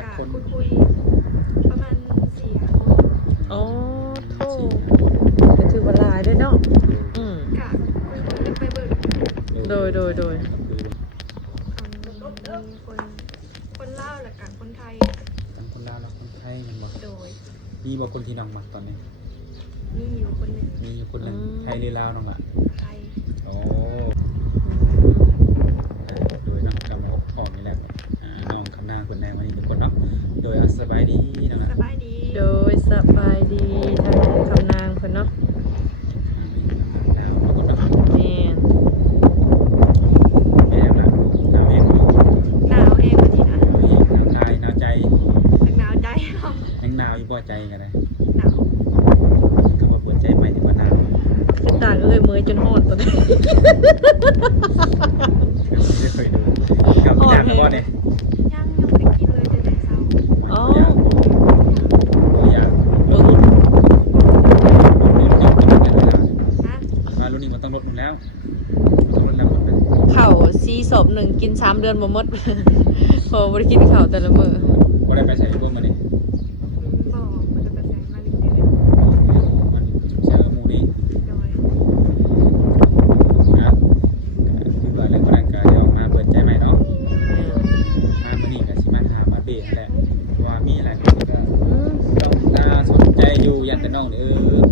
จากคนคุยประมาณ4 คนอ๋อโธ่ก็ถือว่าหลายด้วยเนาะกะคุยกันไปเบิดโดยมีคนลาวและกันคนไทยทั้งคนลาวและคนไทยมันบอกโดยมีบอกคนที่น้องมักตอนนี้มีอยู่คนหนึ่งไทยหรือลาวน้องอ่ะไทยโอ้โดยน้องกำลังออกนี่แหละน้องคำนางคนแนววันนี้ทุกคนเนาะโดยสบายดีน้องอ่ะสบายดีโดยสบายดีทางคำนางเพิ่นเนาะดาวทุกคนเนาะแม่นแม่ละดาวเอง หนาวเองวันนี้นะหนาวหนาวใจ หนาวใจเนาะยังหนาวอยู่บ่ใจกันเลย หนาว คำว่าเปิดใจใหม่ถึงว่าหนาว คือตาก็เลยเมื่อยจนหอดตัวนี้ ไม่เคยดูกับพี่ดาวก็เนี่ย ยังไปกินเลยแต่เช้าอ๋ออยากมารุ่นนี้มันต้องลดลงแล้วต้องลดแล้วมันเป็น ข้าว4 ศพ1กิน3 เดือนบ่หมด พอบ่ได้กินข้าวแต่ละมื้อ ว่าได้ไปใส่พวกมันนี่ บอกมันจะไปใส่มาลิเดียมันเชื่อมูนี่ โดยนะคือว่าแล้วก็ร่างกายออกมาเปิดใจใหม่เนาะมาเมื่อนี้กับชิมาหามาเบะแหละว่ามีอะไรก็ต้องตาสนใจอยู่ยันแต่น้อง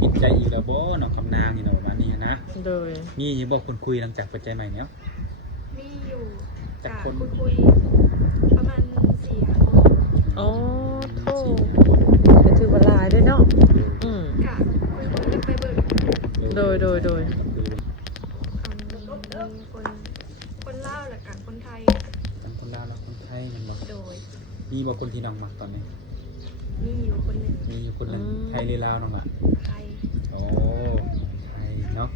ปิดใจอีกแล้วบ่น้องคำนางนี่เนาะวันนี้นะโดยมีอยู่บอกคนคุยหลังจากเปิดใจใหม่เนาะมีอยู่จากคนคุยประมาณ4 คน อ๋อโธ่ก็ถือว่าหลายด้วยเนาะกะคุยกันไปเบิดโดยมีคนลาวและกันคนไทยทั้งคนลาวและคนไทยมันบอกโดยมีบอกคนที่น้องมักตอนนี้มีอยู่คนหนึ่งไทยหรือลาวน้องอ่ะไทยโอ้ไทยเนาะ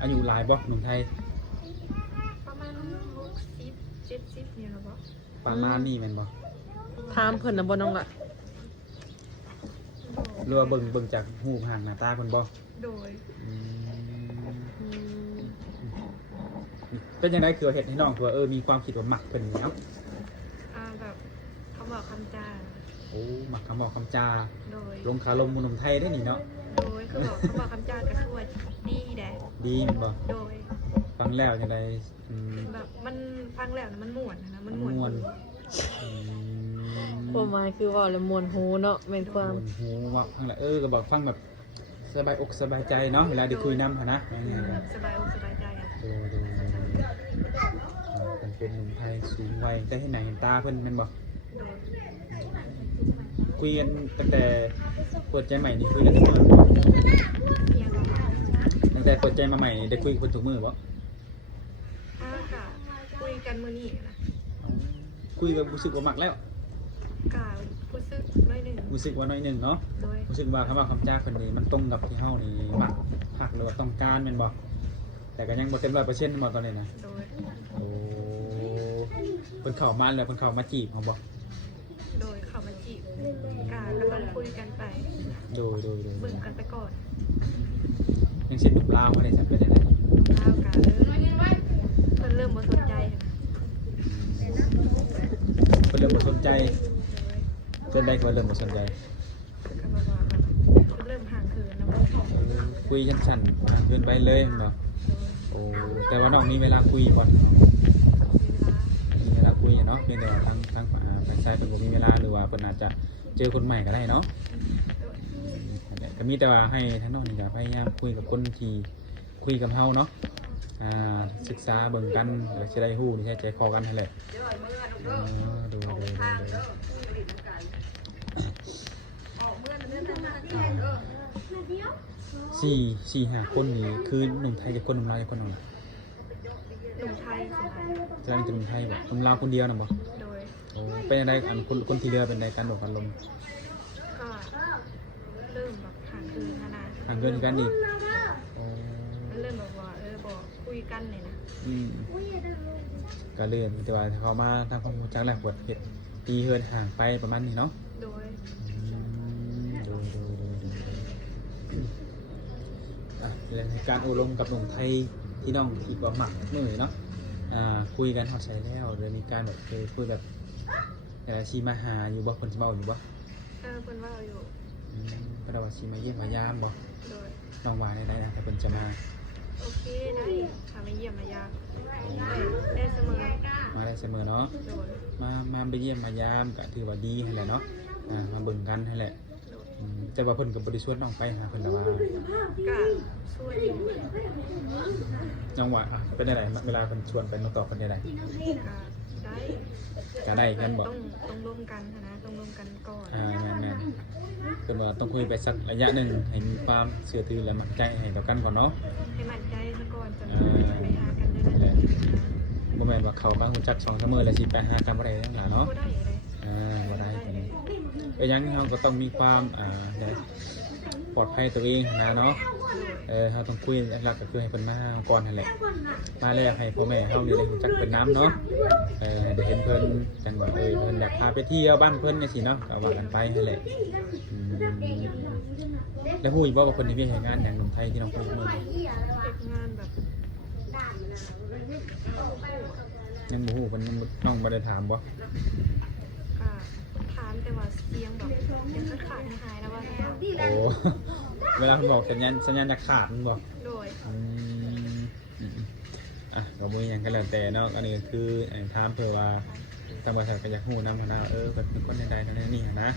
อายุหลายบ่หนุ่มไทยประมาณ60-70เนี่ยหรอบ่ประมาณนี้แม่นบ่ถามเพิ่นน่ะบ่น้องล่ะหรือว่าเบิ่งจากรูปห่างหน้าตาเพิ่นบ่โดยเป็นจังได๋คือเฮ็ดให้น้องคือว่ามีความคิดว่ามักเพิ่นแล้วแบบคำบอกคำจาโอ้มักคำบอกคำจาโดยลงคารมหนุ่มไทยได้นี่เนาะโดยเขาบอกคำจากระทั่วดีแดดีแม่นบ่โดยฟังแล้วจังได๋แบบมันฟังแล้วมันม่วนนะมันม่วนบ่หมายคือว่าละม่วนหูเนาะแม่นความหูว่าฟังแล้วก็บอกฟังแบบสบายอกสบายใจเนาะเวลาได้คุยนำหั่นนะสบายอกสบายใจเป็นหนุ่มไทยสูงวัยได้ที่ไหนเห็นตาเพิ่นแม่นบ่คุยกันตั้งแต่เปิดใจใหม่นี่คุยกันทุกมื้อตั้งแต่เปิดใจมาใหม่ได้คุยกับเพิ่นทุกมื้อบ่ค่ะคุยกันมื้อนี้นะคุยกันรู้สึกว่ามักแล้วก็รู้สึกว่าน้อยนึงเนาะรู้สึกว่าคำว่าคำจ้าเพิ่นนี่มันตรงกับที่เฮานี่มักฮักหรือว่าต้องการแม่นบ่แต่ก็ยังบ่เต็ม 100% บ่ตอนนี้นะโอ้เพิ่นเข้ามาแล้วเพิ่นเข้ามาจีบเฮาบ่โดยเข้ามาจีบก็ต้องคุยกันไปโดยเบิ่งกันไปก่อนยังเช่นหนุ่มลาวบ่ได้จับไปได้หนุ่มลาวก็เริ่มบ่สนใจเพิ่นเริ่มบ่สนใจจนได้ก็เริ่มบ่สนใจเริ่มห่างเหินแล้วคุยชั้นๆห่างเกินไปเลยเนาะโอ้แต่ว่าน้องมีเวลาคุยบ่มีเวลาคุยเนาะเพียงแต่ว่าทั้งฝ่ายชายเพิ่นบ่มีเวลาหรือว่าเพิ่นอาจจะเจอคนใหม่ก็ได้เนาะก็มีแต่ว่าให้ทั้งน้องนี่ก็พยายามคุยกับคนที่คุยกับเฮาเนาะศึกษาเบิ่งกันแล้วสิได้ฮู้นี่ใช่ใจคอกันนั่นแหละดู4-5 คนนี่คือหนุ่มไทยจะคนหนุ่มลาวจะคนหนึ่งหนุ่มไทยจะเป็นหนุ่มไทยแบบหนุ่มลาวคนเดียวนะบ่โดยโอ้เป็นอะไรคนที่เรือเป็นอะไรกันบอกกันลมก็เริ่มแบบห่างเหินห่างเหินกันอีกเริ่มแบบว่าบอกคุยกันเลยนะก็เลื่อนแต่ว่าเขามาทางความรู้จักแหละบทเหตุตีเหินห่างไปประมาณนี้เนาะโดยเรื่องการอบรมกับหนุ่มไทยที่น้องคิดว่าหมักมือเนาะคุยกันเข้าใจแล้วเลยมีการแบบคุยแบบ แต่ชีมาหาอยู่บ่เพิ่นสิเว้าอยู่บ่ เพิ่นว่าอยู่ เพิ่นว่าชีมาเยี่ยมมายามบ่ โดย น้องว่าได้นะถ้าเพิ่นจะมา โอเคได้ค่ะมาเยี่ยมมายามได้เสมอ มาได้เสมอเนาะ โดย มาไปเยี่ยมมายามก็ถือว่าดีให้แหละเนาะมาเบิ่งกันให้แหละแต่ว่าเพิ่นก็บ่ได้ชวนน้องไปหาเพิ่นแต่ว่า ก็ช่วยอยู่ น้องว่าเป็นได้ไดเวลาเพิ่นชวนไปน้องตอบเพิ่นได้ได ได้ ก็ได้กันบ่ ต้องร่วมกันนะต้องร่วมกันก่อน แม่นๆเพิ่นว่าต้องคุยไปสักระยะหนึงให้มีความเชื่อถือและมั่นใจให้ต่อกันก่อนเนาะ ให้มั่นใจซะก่อนจนไปหากันได้ บ่แม่นว่าเข้ามารู้จัก2-3มื้อแล้วสิไปหากันบ่ได้จังล่ะเนาะ ก็ได้เลย บ่ได้ตอนนี้ก็ยังเราก็ต้องมีความปลอดภัยตัวเองนะเนาะเราต้องคุยหลักก็คือให้เพิ่นมาก่อนนั่นแหละมาแล้วให้พ่อแม่เฮานี่ได้รู้จักเพิ่นน้ำเนาะได้เห็นเพิ่นจังว่าเพิ่นอยากพาไปเที่ยวบ้านเพิ่นจังซี่เนาะก็ว่ากันไปนั่นแหละแล้วฮู้อยู่บ่ว่าเพิ่นนี่มีงานหยังหนุ่มไทยที่น้องคุยมื้อนี้ งานแบบ ยังบ่ฮู้เพิ่นน้องบ่ได้ถามบ่ ถามแต่ว่าเสียงแบบยังขาดหายแล้วว่า โอ้เวลาเพิ่นบอกสัญญาณจะขาดมันบ่ โดย ก็บ่มีหยังก็แล้วแต่เนาะอันนี้ก็คือถามเพื่อว่าทางบริษัทก็อยากฮู้นำหัวหน้าเพิ่นเป็นคนใดๆนั่นนี่นะ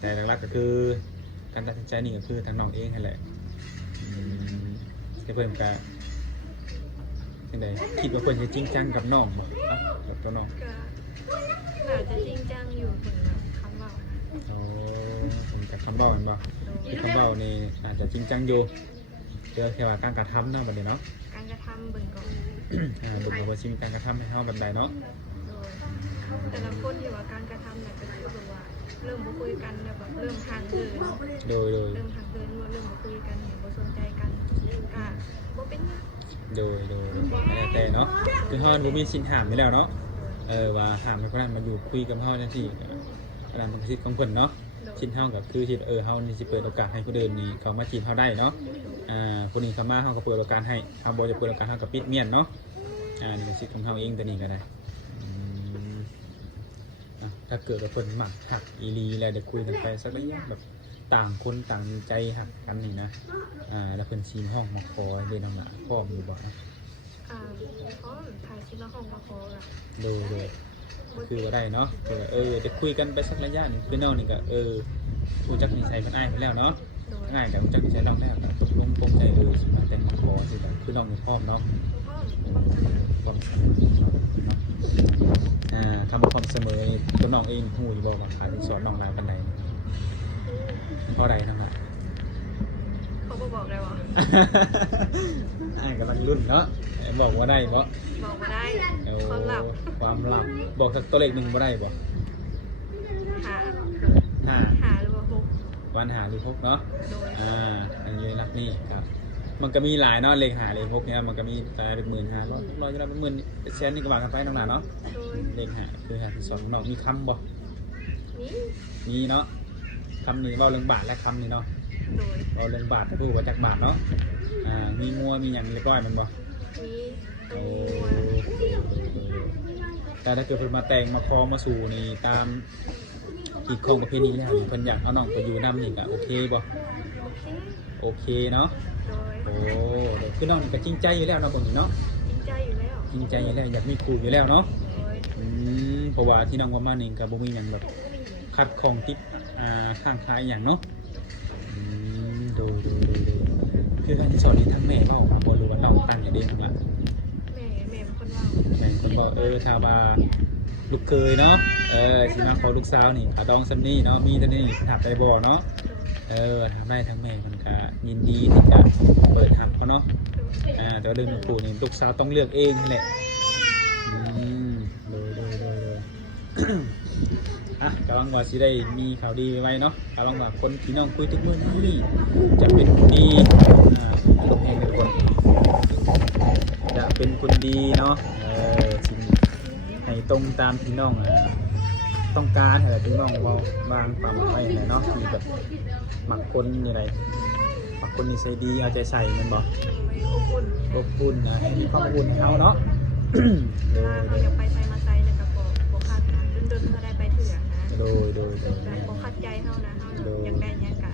แต่หลักๆก็คือการตัดสินใจนี่ก็คือทางน้องเองนั่นแหละแต่เพิ่นก็จังได๋คิดว่าเพิ่นจะจริงจังกับน้องบ่กับตัวน้อง ก็น่าจะจริงจังอยู่เหมือนคำว่า โอ้เพิ่นกับคำเว้าแม่นบ่คือคำเว้านี่อาจจะจริงจังอยู่เดี๋ยวแค่ว่าการกระทำนะบัดนี้เนาะ การกระทำเบิ่งก่อน เบิ่งว่าสิมีการกระทำให้เฮาแบบใดเนาะ โดยแต่ละคนที่ว่าการกระทำเนี่ยก็คือแบบว่าเริ่มบ่คุยกันแบบเริ่มห่างเหิน โดย เริ่มห่างเหินว่าเริ่มบ่คุยกันเนี่ยบ่สนใจกันก็บ่เป็นหยัง โดยแล้วแต่เนาะคือเฮาบ่มีสิทธิ์ห้ามอยู่แล้วเนาะว่าห้ามให้คนนั้นมาอยู่คุยกับเฮาจังซี่อันนั้นมันเป็นสิทธิ์ของเพิ่นเนาะสิทธิ์เฮาก็คือสิทธิ์เฮานี่สิเปิดโอกาสให้ผู้อื่นนี่เข้ามาจีบเฮาได้เนาะผู้นี้เข้ามาเฮาก็เปิดโอกาสให้เฮาบ่จะเปิดโอกาสเฮาก็ปิดเมียนเนาะนี่เป็นสิทธิ์ของเฮาเองตัวนี้ก็ได้ถ้าเกิดว่าเพิ่นมักฮักอีหลีแล้วได้คุยกันไปสักระยะแบบต่างคนต่างใจฮักกันนี่นะแล้วเพิ่นสิห้องมาขอเด้น้องล่ะพร้อมอยู่บ่ พร้อมถ่ายคลิปมาห้องมาขอกัน โดยคือว่าได้เนาะคือว่าจะคุยกันไปสักระยะหนึงคือน้องนี่ก็รู้จักนิสัยเพิ่นอ้ายเพิ่นแล้วเนาะ โดย ง่ายแต่รู้จักนิสัยน้องแล้วก็ตกลงปลงใจสิมาแต่งงานขอสิแบบคือน้องนี่พร้อมเนาะ พร้อม พร้อมเนาะคำว่าความเสมอนี่ตัวน้องเองฮู้อยู่บ่ว่าขาที่สอนน้องหลายปานใดเพราะใดน้องล่ะ เขาบอกเลยว่า อ้ายกำลังรุ่นเนาะบอกว่าได้บ่ บอกมาได้ความลับ ความลับบอกสักตัวเลขหนึงบ่ได้บ่ หาหรือว่า6 วันหาหรือพกเนาะ โดย อันนี้รักนี่ครับมันก็มีหลายเนาะเลขหาเลขพกเนี่ยมันก็มีตายเป็น15,000ร้อยจะได้เป็น10,000เป็นแสนนี่ก็ว่ากันไปน้องหลานเนาะ โดย เลขหาคือหาที่สองน้องมีคำบ่ นี้ มีเนาะคำนี้เว้าเรื่องบาทและคำนี้เนาะ โดย เว้าเรื่องบาทถ้าพูดว่าจากบาทเนาะมีงัวมีหยังเรียบร้อยมันบ่ นี้ตร โอ้ ง แต่ถ้าเกิดเพิ่นมาแต่งมาคล้องมาสู่นี่ตามอีกของประเพณีแล้วนี่เพิ่นอยากเอาน้องไปอยู่นำนี่ก็โอเคบ่โอเคเนาะ โดย โอ้คือน้องนี่ก็จริงใจอยู่แล้วเนาะตรงนี้เนาะ จริงใจอยู่แล้ว จริงใจอยู่แล้วอยากมีครูอยู่แล้วเนาะ โดย เพราะว่าที่น้องว่ามานี่ก็บ่มีหยังแบบคัดของติดข้างคายอย่างเนาะดูคือการที่สอนนี่ทั้งแม่เว้าบ่รู้ว่าน้องตั้งอย่างเดียวทั้งละ แม่เป็นคนว่า แม่เพิ่นบอกถ้าว่าลูกเคยเนาะสิมาขอลูกสาวนี่ขาดองซำนี้เนาะมีแต่นี่ถามได้บ่เนาะทำได้ทั้งแม่มันก็ยินดีที่จะเปิดรับเขาเนาะแต่ว่าเรื่องลูกครูนี่ลูกสาวต้องเลือกเองนั่นแหละโดยกำลังว่าสิได้มีข่าวดีไว้เนาะกำลังว่าคนที่น้องคุยทุกมื้อนี้จะเป็นคนดีทุกแห่งทุกคนจะเป็นคนดีเนาะสิ่งให้ตรงตามที่น้องต้องการอะไรที่น้องวางความหมายไว้เนาะที่แบบหมักคนนี่ไรหมักคนนิสัยดีเอาใจใส่มันบอก อบอุ่นอบอุ่นให้มีความอบอุ่นให้เขาเนาะ เวลาเราอยากไปไซมาไซเนี่ยกับบอกขาดการเดิน แบบบ่เข้าใจเฮานะเฮาอยากได้หยังก็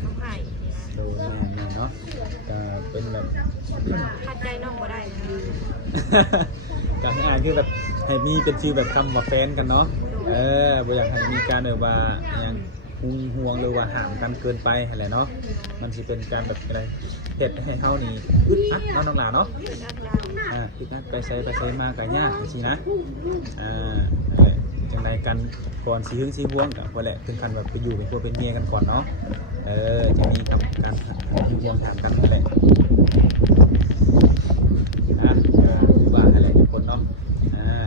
เขาให้นี่นะ โดยแม่เนาะก็เป็นแบบ เข้าใจน้องบ่ได้นะ การอ่านคือแบบให้มีเป็นฟีลแบบคำว่าแฟนกันเนาะบ่อยากให้มีการแบบว่าอย่างห่วงหรือว่าห่างกันเกินไปอะไรเนาะมันสิเป็นการแบบอะไรเฮ็ดให้เฮานี่อึดอัดเนาะน้องหลาเนาะ อึดอัดไปใช้มาก็ยากจังซี่นะนั่นแหละจังไดกันก่อนสิหึงสิห่วงก็บ่แหละถึงขั้นแบบไปอยู่เป็นผัวเป็นเมียกันก่อนเนาะจะมีกับการห่วงถามกันนั่นแหละว่าอะไรทุกคนเนาะ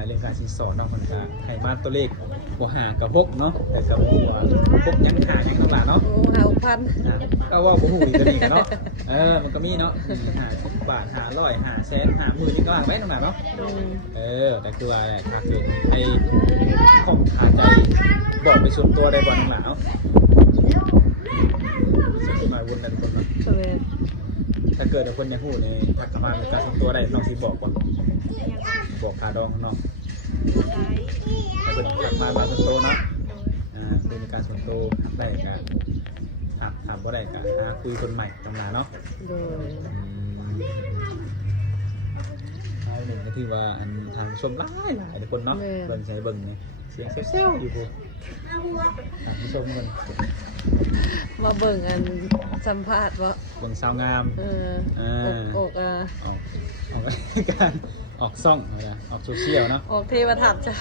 เรื่องการสินสอดเนาะคนก็ให้มาตัวเลขบ่หากับ6เนาะแต่กับหัว6ยังหายังน้องหลานเนาะ โอ้หา6,000 ก็ว่าบ่ฮู้อีกตัวนี้กันเนาะมันก็มีเนาะ50 บาท500 5แสน5หมื่นนี่ก็ว่าไว้น้องหลานเนาะแต่คือว่าถ้าเกิดให้ของขาใจบอกไปส่วนตัวได้บ่น้องหลานเนาะสักหน่อยวนกันทุกคนเนาะถ้าเกิดคนอยากฮู้นี่ทักเข้ามาในการส่วนตัวได้น้องสิบอกก่อนบอกค่าดองข้างนอกถ้าเกิดทักมาส่วนตัวเนาะเป็นการส่วนตัวได้กันถามว่าได้กันคุยคนใหม่ตำราเนาะหนึ่งก็คือว่าอันทางชมหลายทุกคนเนาะเบิ่งใช้เบิ่งเนี่ยเสียงเซลล์อยู่พวกทางชมมัน มาเบิ่งอันสัมภาษณ์ว่า เบิ่งสาวงามออกการออกซ่องนะออกโซเชียลเนาะออกเทวทัศน์จ้ะ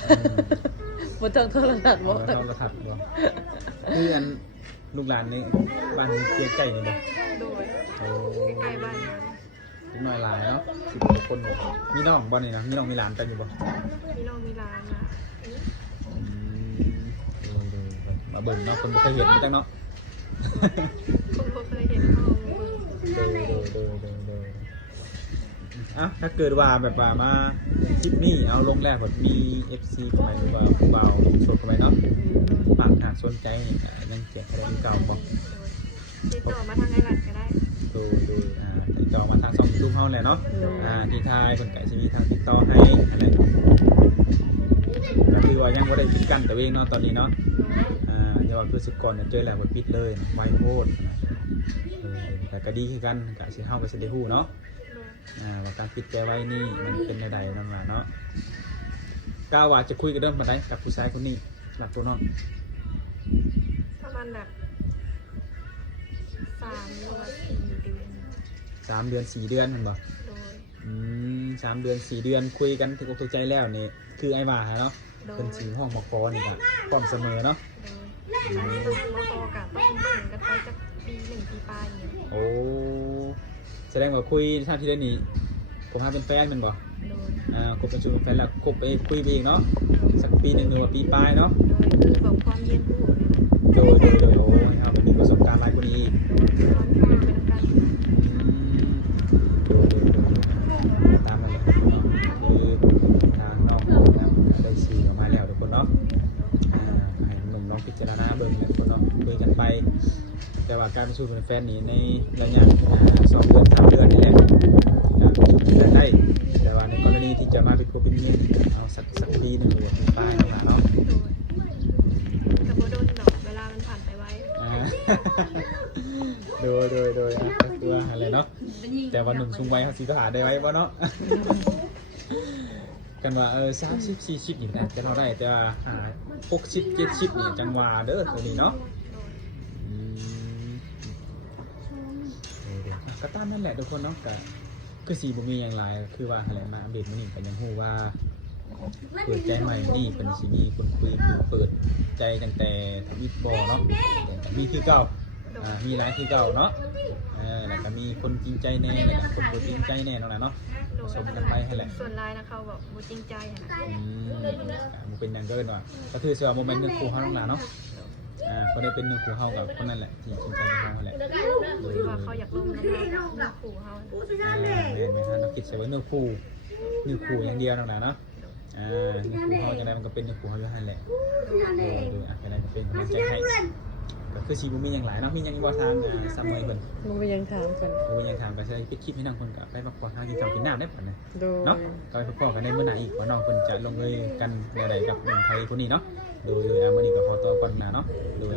บ่ต้องโทรทัศน์บ่ต้องโทรทัศน์บ่คืออันลูกหลานนี่บ้านเกียร์ไก่นี่บ่โดยใกล้บ้านมัน น้อยหลายเนาะ10 คนมีน้องบ่นี่นะมีน้องมีหลานกันอยู่บ่ มีน้องมีหลานนะมาเบิ่งเนาะคนบ่เคยเห็นจังเนาะ คนบ่เคยเห็นเขาถ้าเกิดว่าแบบว่ามาคลิปนี้เอาลงแรกแบบมี FC เข้าไปหรือว่าผู้บ่าวสดเข้าไปเนาะฝากหากสนใจยังเก็บอะไรเก่าบ่ติดต่อมาทางไอรัดก็ได้ติดต่อมาทางช่อง YouTube เฮาแหละเนาะที่ทายคนไก่สิมีทางติดต่อให้อะไรก็คือว่ายังบ่ได้ปิดกั้นตัวเองเนาะตอนนี้เนาะอย่าว่าคือสิก่อนเนี่ยเจอแล้วบ่ปิดเลยไวโพดแต่ก็ดีคือกันก็สิเฮาก็สิได้ฮู้เนาะว่าการปิดใจไว้นี่มันเป็นใดๆนั่นล่ะเนาะก้าวว่าจะคุยกันเริ่มมาได้กับผู้ชายคนนี้หลักตัวน้องประมาณแบบ3 หรือว่า4 เดือน3 เดือน 4 เดือนมันบ่3 เดือน 4 เดือนคุยกันถูกอกถูกใจแล้วนี่คือไอ้ว่าเนาะเป็นสีห้องมคนี่ก็พร้อมเสมอเนาะอันนี้มคกับต้องเบิ่งกันไปจักปี1 ปีปลายอย่างเงี้ยโอ้แสดงว่าคุยชาติที่ได้นี่ผมหาเป็นแฟนมันบ่คบเป็นชู้เป็นแฟนแล้วคบไปคุยไปอีกเนาะสักปี1หรือว่าปีปลายเนาะคือแบบความเย็นผู้โดยโอ้ยครับมีประสบการณ์หลายกว่านี้ตามมาเลยคือทางน้องนะครับได้สื่อออกมาแล้วทุกคนเนาะให้หนุ่มลองพิจารณาเบิ่งทุกคนเนาะคุยกันไปแต่ว่าการเป็นชู้เป็นแฟนนี่ในระยะ2 เดือน 3 เดือนนี่แหละการเป็นชู้เป็นแฟนได้แต่ว่าในกรณีที่จะมาเป็นผัวเป็นเมียเอาสักปี1หรือว่าปีปลายเนาะกับโบโดนดอกเวลามันผ่านไปไว้โดยก็คือว่าอะไรเนาะแต่วันหนุ่มสูงวัยเขาสิก็หาได้ไว้บ่เนาะกันว่า30 40นี่นะจะเราได้แต่ว่า60 70นี่จังหวะเด้อตัวนี้เนาะก็ตามนั่นแหละทุกคนเนาะก็คือสีบ่มีอย่างไรคือว่าอะไรมาอัปเดตมื้อนี้ก็ยังฮู้ว่าเปิดใจใหม่นี่เป็นสิมีคนคุยเปิดใจตั้งแต่ทวิตบ่เนาะมีคือเก่ามีหลายคือเก่าเนาะแล้วก็มีคนจริงใจแน่แล้วก็คนบ่จริงใจแน่นั่นแหละเนาะผสมกันไปให้แหละส่วนลายนะเขาแบบบ่จริงใจนะมันเป็นอย่างเกินว่าก็ถือว่าโมเมนต์นึงคู่เฮานั่นล่ะเนาะก็ได้เป็นนึงคู่เฮากับคนนั้นแหละที่จริงใจกับเฮาแหละหรือว่าเขาอยากลงน้ำเราคู่เฮาแม่นเราคิดใส่ว่านึงคู่อย่างเดียวนั่นแหละเนาะนึงคู่เฮาจังได๋มันก็เป็นนึงคู่เฮาอยู่หั่นแหละเป็นอะไรก็เป็นกำลังใจให้ก็คือสิบ่มีหยังหลายเนาะมีหยังบ่ทางซัมเมอร์เพิ่นบ่มีหยังถามกันบ่มีหยังถามก็ใช้ปิดคลิปให้น้องเพิ่นก็ไปพักผ่อนหากินข้าวกินน้ำได้เพิ่นเนาะก็ไปพักผ่อนกันในมื้อหน้าอีกว่าน้องเพิ่นจะลงเอยกันแนวใดกับหนุ่มไทยคนนี้เนาะ โดยมื้อนี้ก็ขอตัวก่อนนะเนาะโดย